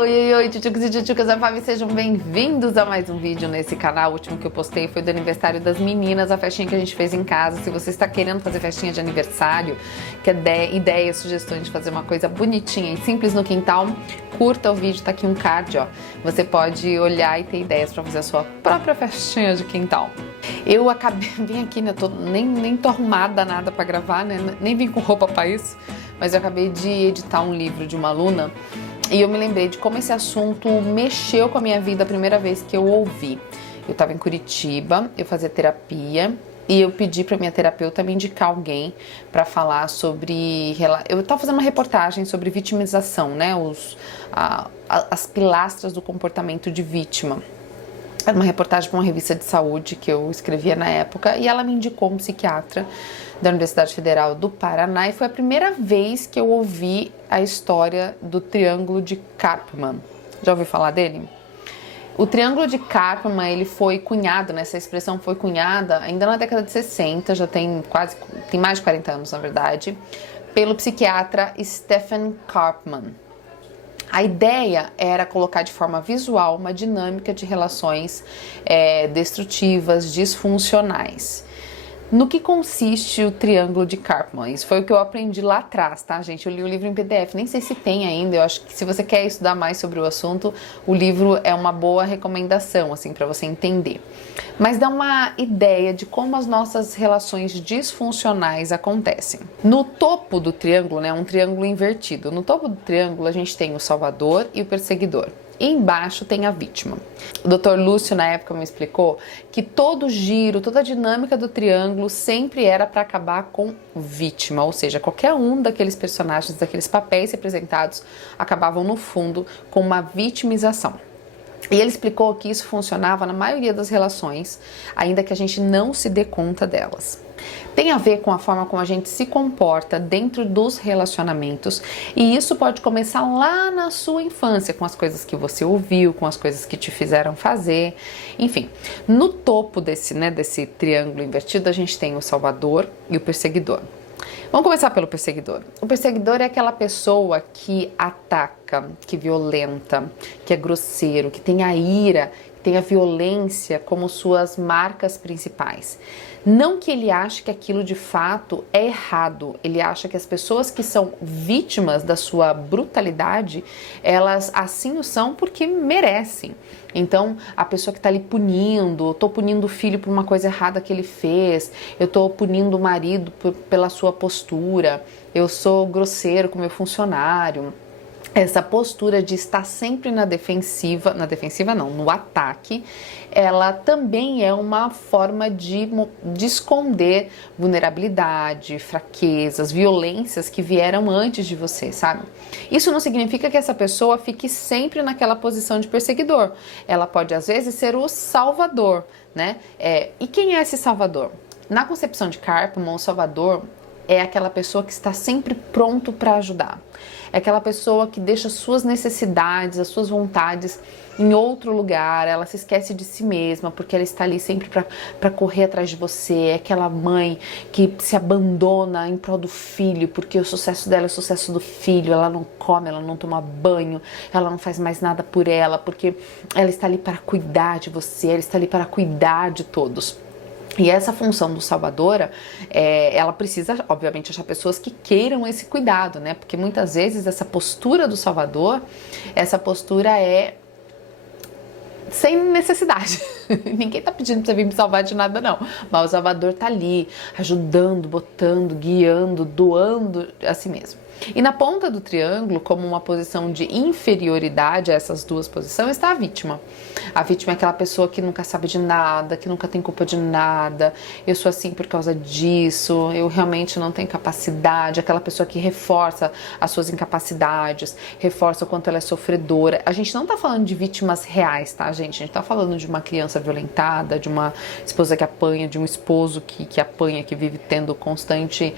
Oi, tchutchucos e tchutchucas da Fabi, sejam bem-vindos a mais um vídeo nesse canal. O último que eu postei foi do aniversário das meninas, a festinha que a gente fez em casa. Se você está querendo fazer festinha de aniversário, quer ideias, sugestões de fazer uma coisa bonitinha e simples no quintal, curta o vídeo, tá aqui um card, ó. Você pode olhar e ter ideias para fazer a sua própria festinha de quintal. Eu acabei, vim aqui, né, nem tô arrumada nada para gravar, né, nem vim com roupa para isso, mas eu acabei de editar um livro de uma aluna. E eu me lembrei de como esse assunto mexeu com a minha vida a primeira vez que eu ouvi. Eu estava em Curitiba, eu fazia terapia e eu pedi para minha terapeuta me indicar alguém para falar sobre... Eu estava fazendo uma reportagem sobre vitimização, né? As pilastras do comportamento de vítima. Era uma reportagem para uma revista de saúde que eu escrevia na época e ela me indicou um psiquiatra da Universidade Federal do Paraná e foi a primeira vez que eu ouvi a história do Triângulo de Karpman. Já ouviu falar dele? O Triângulo de Karpman, ele foi cunhado, né? Essa expressão foi cunhada ainda na década de 60, já tem mais de 40 anos, na verdade, pelo psiquiatra Stephen Karpman. A ideia era colocar de forma visual uma dinâmica de relações destrutivas, disfuncionais. No que consiste o Triângulo de Karpman? Isso foi o que eu aprendi lá atrás, tá, gente? Eu li o livro em PDF, nem sei se tem ainda. Eu acho que se você quer estudar mais sobre o assunto, o livro é uma boa recomendação, assim, para você entender. Mas dá uma ideia de como as nossas relações disfuncionais acontecem. No topo do triângulo, né, um triângulo invertido. No topo do triângulo a gente tem o salvador e o perseguidor. E embaixo tem a vítima. O Dr. Lúcio, na época, me explicou que todo o giro, toda a dinâmica do triângulo sempre era para acabar com vítima, ou seja, qualquer um daqueles personagens, daqueles papéis representados, acabavam no fundo com uma vitimização. E ele explicou que isso funcionava na maioria das relações, ainda que a gente não se dê conta delas. Tem a ver com a forma como a gente se comporta dentro dos relacionamentos e isso pode começar lá na sua infância, com as coisas que você ouviu, com as coisas que te fizeram fazer, enfim. No topo desse triângulo invertido a gente tem o salvador e o perseguidor. Vamos começar pelo perseguidor. O perseguidor é aquela pessoa que ataca, que violenta, que é grosseiro, que tem a ira, que tem a violência como suas marcas principais. Não que ele ache que aquilo de fato é errado, ele acha que as pessoas que são vítimas da sua brutalidade, elas assim o são porque merecem. Então, a pessoa que está ali punindo, eu estou punindo o filho por uma coisa errada que ele fez, eu estou punindo o marido pela sua postura, eu sou grosseiro com meu funcionário. Essa postura de estar sempre na defensiva não, no ataque, ela também é uma forma de esconder vulnerabilidade, fraquezas, violências que vieram antes de você, sabe? Isso não significa que essa pessoa fique sempre naquela posição de perseguidor. Ela pode, às vezes, ser o salvador, né? E quem é esse salvador? Na concepção de Karpman, o salvador é aquela pessoa que está sempre pronto para ajudar. É aquela pessoa que deixa suas necessidades, as suas vontades em outro lugar, ela se esquece de si mesma porque ela está ali sempre para correr atrás de você. É aquela mãe que se abandona em prol do filho porque o sucesso dela é o sucesso do filho, ela não come, ela não toma banho, ela não faz mais nada por ela porque ela está ali para cuidar de você, ela está ali para cuidar de todos. E essa função do salvadora, ela precisa, obviamente, achar pessoas que queiram esse cuidado, né? Porque muitas vezes essa postura do salvador, essa postura é sem necessidade. Ninguém tá pedindo pra você vir me salvar de nada, não. Mas o salvador tá ali, ajudando, botando, guiando, doando a si mesmo. E na ponta do triângulo, como uma posição de inferioridade a essas duas posições, está a vítima. A vítima é aquela pessoa que nunca sabe de nada, que nunca tem culpa de nada. Eu sou assim por causa disso, eu realmente não tenho capacidade. Aquela pessoa que reforça as suas incapacidades, reforça o quanto ela é sofredora. A gente não tá falando de vítimas reais, tá, gente? A gente tá falando de uma criança violentada, de uma esposa que apanha, de um esposo que apanha, que vive tendo constante...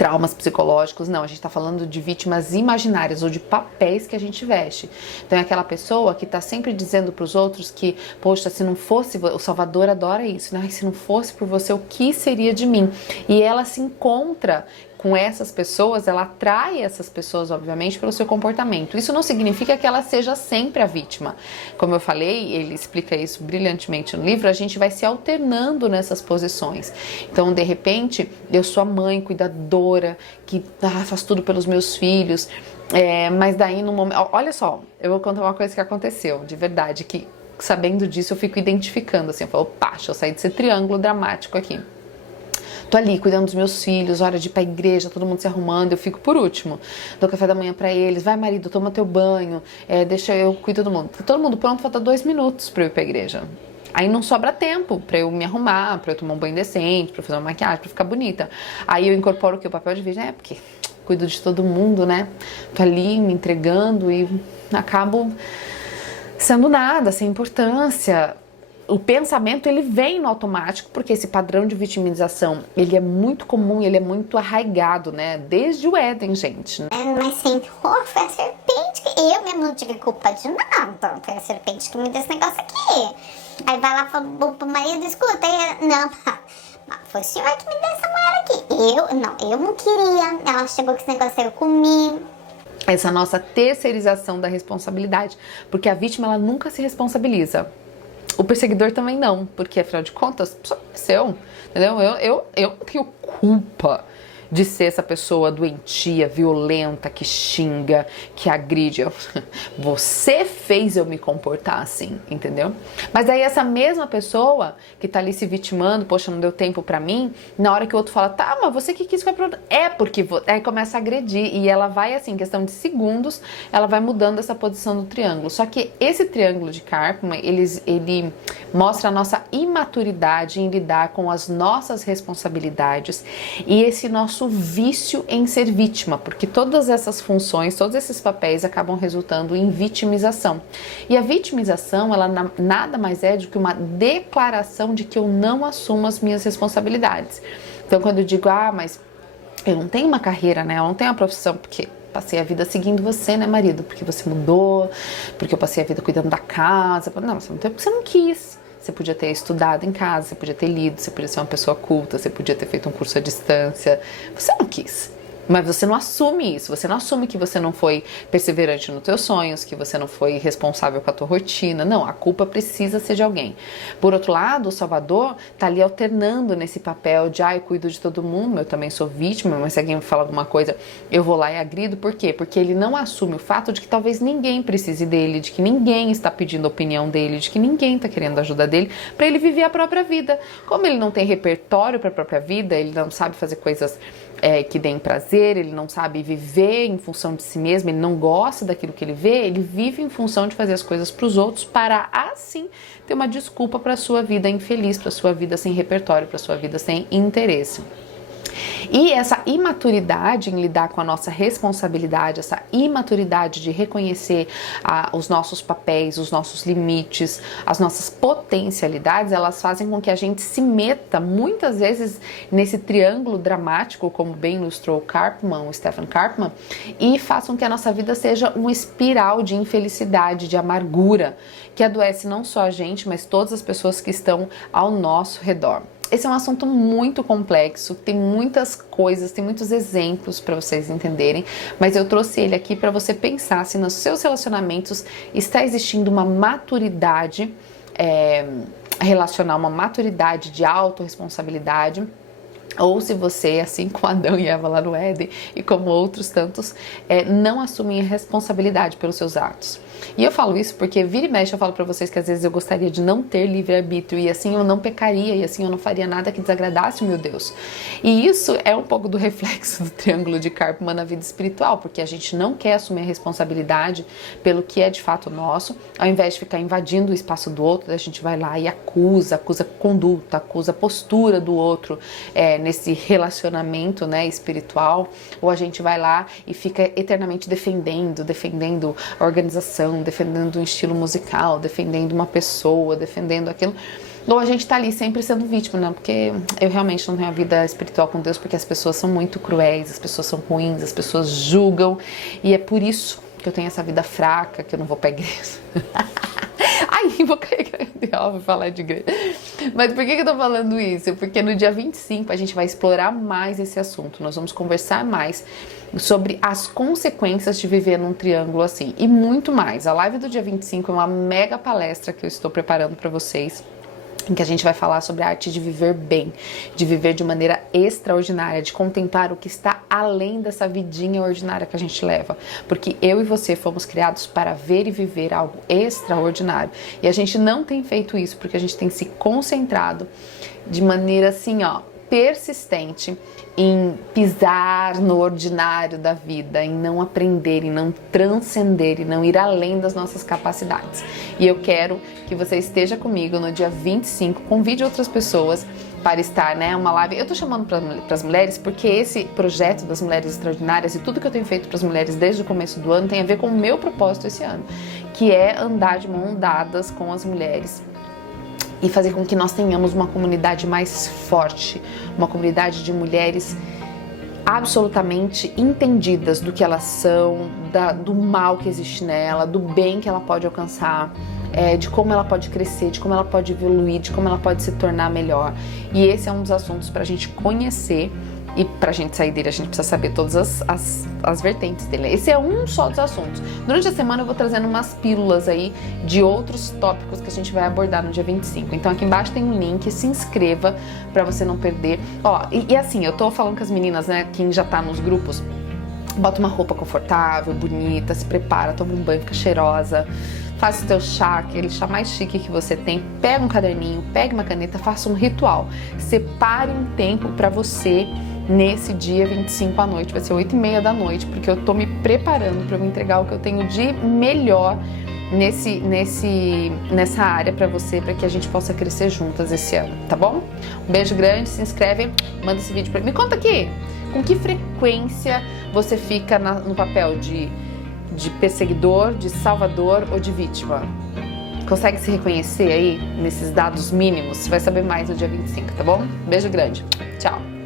traumas psicológicos, não, a gente tá falando de vítimas imaginárias ou de papéis que a gente veste. Então é aquela pessoa que tá sempre dizendo pros outros que, poxa, se não fosse, o Salvador adora isso, né? Se não fosse por você, o que seria de mim? E ela se encontra com essas pessoas, ela atrai essas pessoas, obviamente, pelo seu comportamento. Isso não significa que ela seja sempre a vítima. Como eu falei, ele explica isso brilhantemente no livro, a gente vai se alternando nessas posições. Então, de repente, eu sou a mãe cuidadora, que faz tudo pelos meus filhos, mas daí no momento... Olha só, eu vou contar uma coisa que aconteceu, de verdade, que sabendo disso eu fico identificando, assim, eu falo, opa, deixa eu sair desse triângulo dramático aqui. Tô ali cuidando dos meus filhos, hora de ir pra igreja, todo mundo se arrumando, eu fico por último. Dou café da manhã pra eles, vai marido, toma teu banho, deixa eu cuido do mundo. Todo mundo pronto, falta 2 minutos pra eu ir pra igreja. Aí não sobra tempo pra eu me arrumar, pra eu tomar um banho decente, pra eu fazer uma maquiagem, pra ficar bonita. Aí eu incorporo o que? O papel de vídeo, porque cuido de todo mundo, né? Tô ali me entregando e acabo sendo nada, sem importância. O pensamento, ele vem no automático, porque esse padrão de vitimização, ele é muito comum, ele é muito arraigado, né? Desde o Éden, gente. Mas sempre, foi a serpente que... Eu mesmo não tive culpa de nada. Foi a serpente que me deu esse negócio aqui. Aí vai lá e fala pro marido, escuta, não, foi o senhor que me deu essa mulher aqui. Eu não queria. Ela chegou com esse negócio aí, eu comi. Essa nossa terceirização da responsabilidade, porque a vítima, ela nunca se responsabiliza. O perseguidor também não, porque afinal de contas, só aconteceu, entendeu? Eu não tenho culpa de ser essa pessoa doentia, violenta, que xinga, que agride. Você fez eu me comportar assim, entendeu? Mas aí essa mesma pessoa que tá ali se vitimando, poxa, não deu tempo pra mim, na hora que o outro fala, tá, mas você que quis, porque... Aí começa a agredir e ela vai assim, em questão de segundos, ela vai mudando essa posição do triângulo. Só que esse triângulo de Karpman, ele mostra a nossa imaturidade em lidar com as nossas responsabilidades e esse nosso vício em ser vítima, porque todas essas funções, todos esses papéis acabam resultando em vitimização. E a vitimização, ela nada mais é do que uma declaração de que eu não assumo as minhas responsabilidades. Então, quando eu digo, mas eu não tenho uma carreira, né? Eu não tenho uma profissão, porque passei a vida seguindo você, né, marido? Porque você mudou, porque eu passei a vida cuidando da casa. Não, você não tem porque você não quis. Você podia ter estudado em casa, você podia ter lido, você podia ser uma pessoa culta, você podia ter feito um curso à distância. Você não quis. Mas você não assume isso, você não assume que você não foi perseverante nos teus sonhos, que você não foi responsável com a tua rotina. Não, a culpa precisa ser de alguém. Por outro lado, o Salvador tá ali alternando nesse papel de, eu cuido de todo mundo, eu também sou vítima, mas se alguém me fala alguma coisa, eu vou lá e agrido. Por quê? Porque ele não assume o fato de que talvez ninguém precise dele, de que ninguém está pedindo a opinião dele, de que ninguém está querendo a ajuda dele para ele viver a própria vida. Como ele não tem repertório para a própria vida, ele não sabe fazer coisas que deem prazer, ele não sabe viver em função de si mesmo, ele não gosta daquilo que ele vê, ele vive em função de fazer as coisas para os outros para assim ter uma desculpa para a sua vida infeliz, para a sua vida sem repertório, para a sua vida sem interesse. E essa imaturidade em lidar com a nossa responsabilidade, essa imaturidade de reconhecer os nossos papéis, os nossos limites, as nossas potencialidades, elas fazem com que a gente se meta muitas vezes nesse triângulo dramático, como bem ilustrou o Stephen Karpman, e façam que a nossa vida seja uma espiral de infelicidade, de amargura, que adoece não só a gente, mas todas as pessoas que estão ao nosso redor. Esse é um assunto muito complexo, tem muitas coisas, tem muitos exemplos para vocês entenderem, mas eu trouxe ele aqui para você pensar se nos seus relacionamentos está existindo uma maturidade relacional, uma maturidade de autorresponsabilidade, ou se você, assim como Adão e Eva lá no Éden e como outros tantos, não assumem responsabilidade pelos seus atos. E eu falo isso porque vira e mexe eu falo pra vocês que às vezes eu gostaria de não ter livre-arbítrio e assim eu não pecaria e assim eu não faria nada que desagradasse o meu Deus. E isso é um pouco do reflexo do triângulo de Karpman na vida espiritual, porque a gente não quer assumir a responsabilidade pelo que é de fato nosso, ao invés de ficar invadindo o espaço do outro, a gente vai lá e acusa conduta, acusa a postura do outro nesse relacionamento, né, espiritual, ou a gente vai lá e fica eternamente defendendo a organização, defendendo um estilo musical, defendendo uma pessoa, defendendo aquilo. Ou a gente tá ali sempre sendo vítima, né? Porque eu realmente não tenho a vida espiritual com Deus, porque as pessoas são muito cruéis, as pessoas são ruins, as pessoas julgam, e é por isso que eu tenho essa vida fraca, que eu não vou pra igreja. Aí vou cair vou falar de igreja. Mas por que eu tô falando isso? Porque no dia 25 a gente vai explorar mais esse assunto. Nós vamos conversar mais sobre as consequências de viver num triângulo assim. E muito mais. A live do dia 25 é uma mega palestra que eu estou preparando para vocês, em que a gente vai falar sobre a arte de viver bem, de viver de maneira extraordinária, de contemplar o que está além dessa vidinha ordinária que a gente leva. Porque eu e você fomos criados para ver e viver algo extraordinário. E a gente não tem feito isso porque a gente tem se concentrado de maneira assim, ó, persistente em pisar no ordinário da vida, em não aprender, em não transcender, em não ir além das nossas capacidades. E eu quero que você esteja comigo no dia 25, convide outras pessoas para estar, né, uma live. Eu tô chamando para as mulheres porque esse projeto das Mulheres Extraordinárias e tudo que eu tenho feito para as mulheres desde o começo do ano tem a ver com o meu propósito esse ano, que é andar de mão dadas com as mulheres e fazer com que nós tenhamos uma comunidade mais forte, uma comunidade de mulheres absolutamente entendidas do que elas são, do mal que existe nela, do bem que ela pode alcançar, de como ela pode crescer, de como ela pode evoluir, de como ela pode se tornar melhor. E esse é um dos assuntos para a gente conhecer. E pra gente sair dele, a gente precisa saber todas as vertentes dele. Esse é um só dos assuntos. Durante a semana eu vou trazendo umas pílulas aí de outros tópicos que a gente vai abordar no dia 25. Então aqui embaixo tem um link, se inscreva pra você não perder. Ó, e assim, eu tô falando com as meninas, né, quem já tá nos grupos, bota uma roupa confortável, bonita, se prepara, toma um banho, fica cheirosa. Faça o teu chá, aquele chá mais chique que você tem, pega um caderninho, pega uma caneta, faça um ritual. Separe um tempo pra você nesse dia 25 à noite, vai ser 8h30 da noite, porque eu tô me preparando para me entregar o que eu tenho de melhor nessa área para você, para que a gente possa crescer juntas esse ano, tá bom? Um beijo grande, se inscreve, manda esse vídeo para mim. Me conta aqui, com que frequência você fica no papel de perseguidor, de salvador ou de vítima? Consegue se reconhecer aí nesses dados mínimos? Você vai saber mais no dia 25, tá bom? Beijo grande, tchau!